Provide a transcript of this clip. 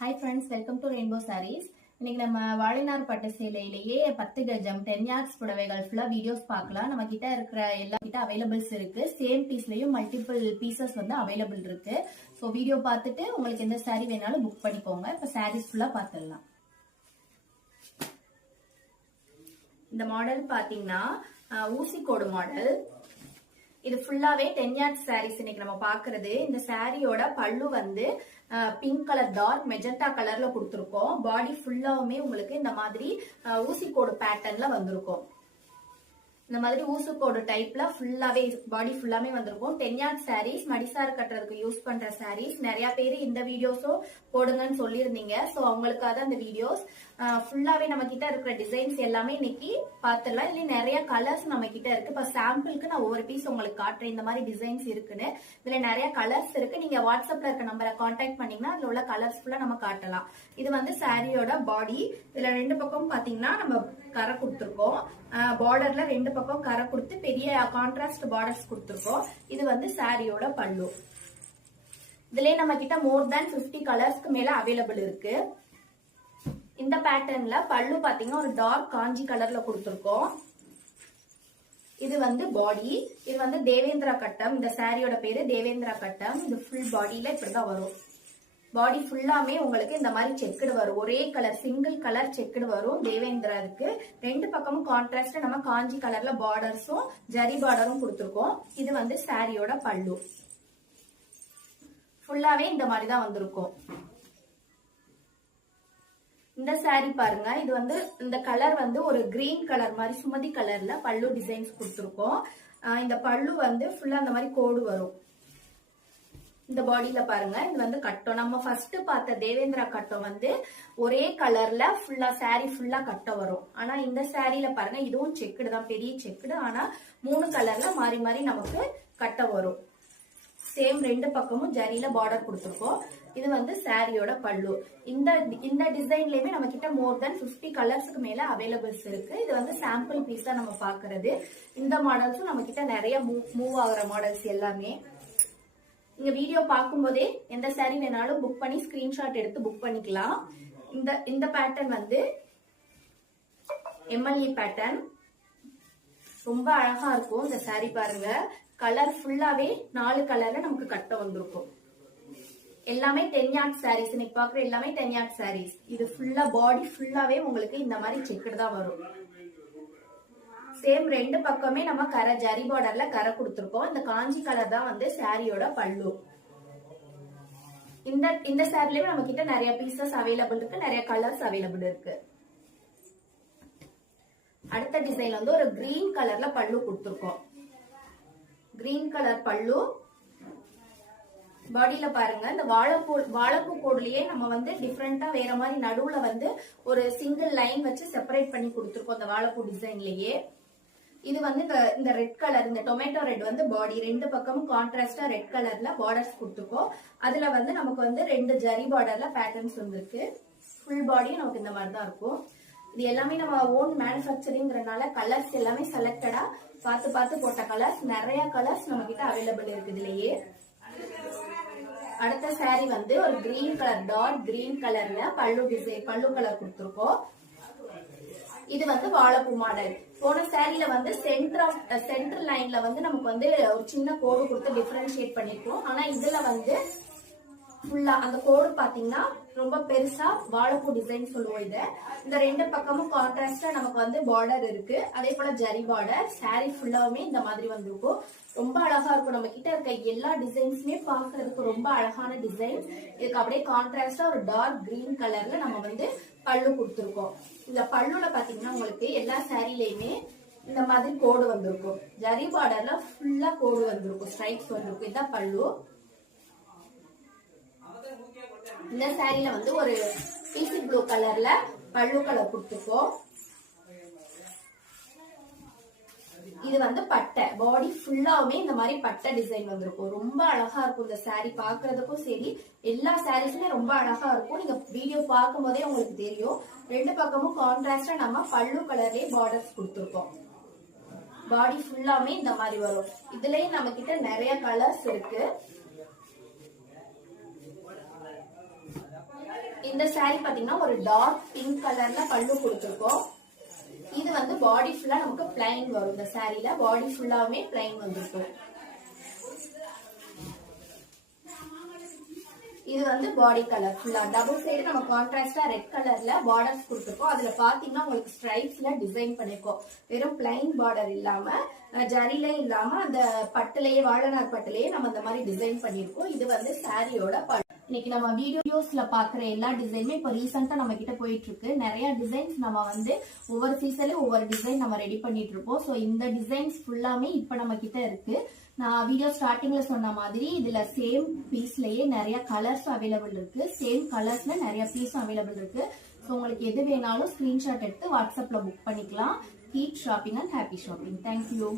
Hi friends, welcome to Rainbow Sarees. இன்னைக்கு நம்ம வாழைநார் பட்டு சேலையிலேயே 10 கஜம் 10 yards புடவைகள் ஃபுல்லா வீடியோஸ் பார்க்கலாம். நம்ம கிட்ட இருக்கிற எல்லா கிட்ட அவைலபிள்ஸ் இருக்கு. சேம் பீஸ்லயும் மல்டிபிள் பீசஸ் வந்து அவைலபிள் இருக்கு. சோ வீடியோ பார்த்துட்டு உங்களுக்கு எந்த saree வேணாலும் புக் பண்ணிக்கோங்க. இப்ப sarees ஃபுல்லா பார்த்துடலாம். இந்த மாடல் பாத்தீங்கன்னா ஊசிக்கோடு மாடல். இது ஃபுல்லாவே 10 yards sarees இன்னைக்கு நம்ம பாக்குறது. இந்த சாரியோட பல்லு வந்து பிங்க் கலர் டார்க் மெஜெண்டா கலர்ல கொடுத்திருக்கோம். பாடி ஃபுல்லாவுமே உங்களுக்கு இந்த மாதிரி ஊசிக்கோடு பேட்டர்ன்ல வந்திருக்கும். இந்த மாதிரி ஊசிக்கோடு டைப்ல ஃபுல்லாவே பாடி ஃபுல்லாமே வந்திருக்கும். 10 yards sarees மடிசார் கட்டுறதுக்கு யூஸ் பண்ற sarees. நிறைய பேர் இந்த வீடியோஸும் போடுங்கன்னு சொல்லியிருந்தீங்க. சோ அவங்களுக்காக அந்த வீடியோஸ் ஃபுல்லாவே நம்ம கிட்ட இருக்கிற டிசைன்ஸ் எல்லாமே இன்னைக்கு பாத்துடலாம். இல்ல நிறைய கலர்ஸ் நம்ம கிட்ட இருக்கு. இப்ப சாம்பிளுக்கு நான் ஒவ்வொரு பீஸ் உங்களுக்கு காட்டுறேன். இந்த மாதிரி டிசைன்ஸ் இருக்குன்னு. இதுல நிறைய கலர்ஸ் இருக்கு. நீங்க வாட்ஸ்அப்ல இருக்க நம்பரை கான்டாக்ட் பண்ணீங்கன்னா அதுல உள்ள கலர்ஸ் ஃபுல்லா நம்ம காட்டலாம். இது வந்து சாரியோட பாடி. இதுல ரெண்டு பக்கம் பாத்தீங்கன்னா நம்ம கரை கொடுத்திருக்கோம். பார்டர்ல ரெண்டு பக்கம் கரை கொடுத்து பெரிய கான்ட்ராஸ்ட் பார்டர்ஸ் கொடுத்திருக்கோம். இது வந்து சாரியோட பல்லு. இதுலயே நம்ம கிட்ட மோர் தேன் 50 கலர்ஸ்க்கு மேல அவைலபிள் இருக்கு. இந்த பேட்டர்ன்ல பல்லு பாத்தீங்கன்னா ஒரு டார்க் காஞ்சி கலர்ல கொடுத்திருக்கோம். இது வந்து பாடி. இது வந்து தேவேந்திரா கட்டம். இந்த சாரியோட பேரு தேவேந்திரா கட்டம். இது ஃபுல் பாடியில இப்படிதான் வரும். பாடி ஃபுல்லாமே உங்களுக்கு இந்த மாதிரி செக்குடு வரும். ஒரே கலர் சிங்கிள் கலர் செக்குடு வரும். தேவேந்திரா இருக்கு. ரெண்டு பக்கமும் கான்ட்ராஸ்ட் நம்ம காஞ்சி கலர்ல பார்டர்ஸும் ஜரி பார்டரும் கொடுத்திருக்கோம். இது வந்து சாரியோட பல்லு. ஃபுல்லாவே இந்த மாதிரி தான் வந்திருக்கும். இந்த சாரி பாருங்க. இது வந்து இந்த கலர் வந்து ஒரு கிரீன் கலர் மாதிரி சுமதி கலர்ல பல்லு டிசைன்ஸ் கொடுத்திருக்கோம். இந்த பல்லு வந்து ஃபுல்லா அந்த மாதிரி கோடு வரும். இந்த பாடியில பாருங்க. இது வந்து கட்டம். நம்ம ஃபர்ஸ்ட் பார்த்த தேவேந்திரா கட்டம் வந்து ஒரே கலர்ல ஃபுல்லா சாரி ஃபுல்லா கட்டம் வரும். ஆனா இந்த சாரியில பாருங்க இதுவும் செக்குடு தான், பெரிய செக்குடு. ஆனா 3 கலர்ல மாறி மாறி நமக்கு கட்டம் வரும். சேம் ரெண்டு பக்கமும் ஜரியில பார்டர் கொடுத்திருக்கோம். இது வந்து சாரியோட பல்லு. இந்த டிசைன்லயுமே நம்ம கிட்ட மோர் தென் 50 கலர்ஸ்க்கு மேல அவைலபிள்ஸ் இருக்கு. இது வந்து சாம்பிள் பீஸ் தான் நம்ம பாக்குறது. இந்த மாடல்ஸும் நம்ம கிட்ட நிறைய மூவ் ஆகுற மாடல்ஸ் எல்லாமே. நீங்க வீடியோ பார்க்கும் போதே எந்த சாரி வேணாலும் புக் பண்ணி ஸ்கிரீன்ஷாட் எடுத்து புக் பண்ணிக்கலாம். இந்த பேட்டர்ன் வந்து எம்எல்ஏ பேட்டர்ன். ரொம்ப அழகா இருக்கும் இந்த சாரி பாருங்க. கலர் ஃபுல்லாவே 4 கலர்ல நமக்கு கட்டம் வந்திருக்கும். எல்லாமே 10 yards sarees. இன்னைக்கு பாக்குற எல்லாமே 10 yards sarees. இது ஃபுல்லா பாடி ஃபுல்லாவே உங்களுக்கு இந்த மாதிரி செக்குடு தான் வரும். சேம் ரெண்டு பக்கமே நம்ம கரை ஜரி பார்டர்ல கரை கொடுத்திருக்கோம். இந்த காஞ்சி கலர் தான் வந்து சாரியோட பல்லு. இந்த சாரிலயும் நம்ம கிட்ட நிறைய பீசஸ் அவைலபிள் இருக்கு. நிறைய கலர்ஸ் அவைலபிள் இருக்கு. அடுத்த டிசைன் வந்து ஒரு கிரீன் கலர்ல பல்லு கொடுத்திருக்கோம். கிரீன் கலர் பல்லு. பாடியில பாருங்க இந்த வாழைப்பூ கோடுலயே நம்ம வந்து டிஃபரெண்டா வேற மாதிரி நடுவுல வந்து ஒரு சிங்கிள் லைன் வச்சு செப்பரேட் பண்ணி கொடுத்திருக்கோம். இந்த வாழைப்பூ டிசைன்லயே இது வந்து இந்த ரெட் கலர், இந்த டொமேட்டோ ரெட் வந்து பாடி. ரெண்டு பக்கமும் கான்ட்ராஸ்டா ரெட் கலர்ல பார்டர்ஸ் கொடுத்துருக்கோம். அதுல வந்து நமக்கு வந்து 2 ஜரி பார்டர்ல பேட்டர்ன்ஸ் வந்திருக்கு. ஃபுல் பாடியும் நமக்கு இந்த மாதிரி தான் இருக்கும். இது எல்லாமே நம்ம ஓன் மேனுஃபேக்சரிங்கிறனால கலர்ஸ் எல்லாமே செலக்டடா பார்த்து பார்த்து போட்ட கலர்ஸ். நிறைய கலர்ஸ் நம்ம கிட்ட அவைலபிள் இருக்கு இதுலயே. அடுத்த சாரி வந்து ஒரு கிரீன் கலர் டார்க் கிரீன் கலர்ல பல்லு டிசைன் பல்லு கலர் கொடுத்திருக்கோம். இது வந்து வாழைப்பூ மாடல். போன சாரியில வந்து சென்டர் லைன்ல வந்து நமக்கு வந்து ஒரு சின்ன கோடு கொடுத்து டிஃபரன்ஷியேட் பண்ணிருக்கோம். ஆனா இதுல வந்து ஃபுல்லா அந்த கோடு பாத்தீங்கன்னா ரொம்ப பெருசா வாழைப்பூ டிசைன் சொல்லுவோம். இந்த ரெண்டு பக்கமும் கான்ட்ராஸ்டா நமக்கு வந்து பார்டர் இருக்கு. அதே போல ஜரி பார்டர். சாரி ஃபுல்லாவுமே இந்த மாதிரி வந்திருக்கும். ரொம்ப அழகா இருக்கும். நம்ம கிட்ட இருக்க எல்லா டிசைன்ஸுமே பாக்குறதுக்கு ரொம்ப அழகான டிசைன். இதுக்கு அப்படியே கான்ட்ராஸ்டா ஒரு டார்க் கிரீன் கலர்ல நம்ம வந்து பல்லு கொடுத்திருக்கோம். இந்த பல்லுல பாத்தீங்கன்னா உங்களுக்கு எல்லா சாரிலயுமே இந்த மாதிரி கோடு வந்திருக்கும். ஜரி பார்டர்ல ஃபுல்லா கோடு வந்திருக்கும். ஸ்ட்ரைப்ஸ் வந்திருக்கும். இதுதான் பல்லு. இந்த சாரில வந்து ஒரு பீசி ப்ளூ கலர்ல பல்லு கலர் கொடுத்துருக்கோம். இது வந்து பட்டை. பாடி ஃபுல்லாவுமே இந்த மாதிரி பட்டை டிசைன் வந்திருக்கும். ரொம்ப அழகா இருக்கும் இந்த சாரி பாக்குறதுக்கும் சரி. எல்லா சாரீஸுமே ரொம்ப அழகா இருக்கும். நீங்க வீடியோ பார்க்கும் போதே உங்களுக்கு தெரியும். ரெண்டு பக்கமும் கான்ட்ராஸ்டா நம்ம பல்லு கலர்லயே பார்டர்ஸ் கொடுத்துருக்கோம். பாடி ஃபுல்லாமே இந்த மாதிரி வரும். இதுலயும் நம்ம கிட்ட நிறைய கலர்ஸ் இருக்கு. இந்த saree பாத்தீங்கன்னா ஒரு டார்க் பிங்க் கலர்ல பல்லு கொடுத்துருக்கோம். இது வந்து பாடி ஃபுல்லா நமக்கு பிளைன் வரும். இந்த சாரீல பாடி ஃபுல்லாவே பிளைன் வந்துருக்கும். இது வந்து பாடி கலர் ஃபுல்லா டபுள் சைடு நம்ம கான்ட்ராஸ்டா ரெட் கலர்ல பார்டர்ஸ் கொடுத்துருக்கோம். அதுல பாத்தீங்கன்னா உங்களுக்கு ஸ்ட்ரைப்ஸ்ல டிசைன் பண்ணிருக்கோம். வெறும் பிளைன் பார்டர் இல்லாம ஜரிலே இல்லாம அந்த பட்டுலயே வாழநார் பட்டுலயே நம்ம அந்த மாதிரி டிசைன் பண்ணிருக்கோம். இது வந்து சாரியோட பட்டு. இன்னைக்கு நம்ம வீடியோஸ்ல பாக்குற எல்லா டிசைனுமே இப்போ ரீசெண்டா நம்ம கிட்ட போயிட்டு இருக்கு. நிறைய டிசைன்ஸ் நம்ம வந்து ஒவ்வொரு சீசன்லயும் ஒவ்வொரு டிசைன் நம்ம ரெடி பண்ணிட்டு இருப்போம். ஸோ இந்த டிசைன்ஸ் ஃபுல்லாமே இப்ப நம்ம கிட்ட இருக்கு. நான் வீடியோ ஸ்டார்டிங்ல சொன்ன மாதிரி இதுல சேம் பீஸ்லயே நிறைய கலர்ஸ் அவைலபிள் இருக்கு. சேம் கலர்ஸ்ல நிறைய பீஸும் அவைலபிள் இருக்கு. ஸோ உங்களுக்கு எது வேணாலும் ஸ்கிரீன்ஷாட் எடுத்து வாட்ஸ்அப்ல புக் பண்ணிக்கலாம். Keep shopping and happy shopping. Thank you.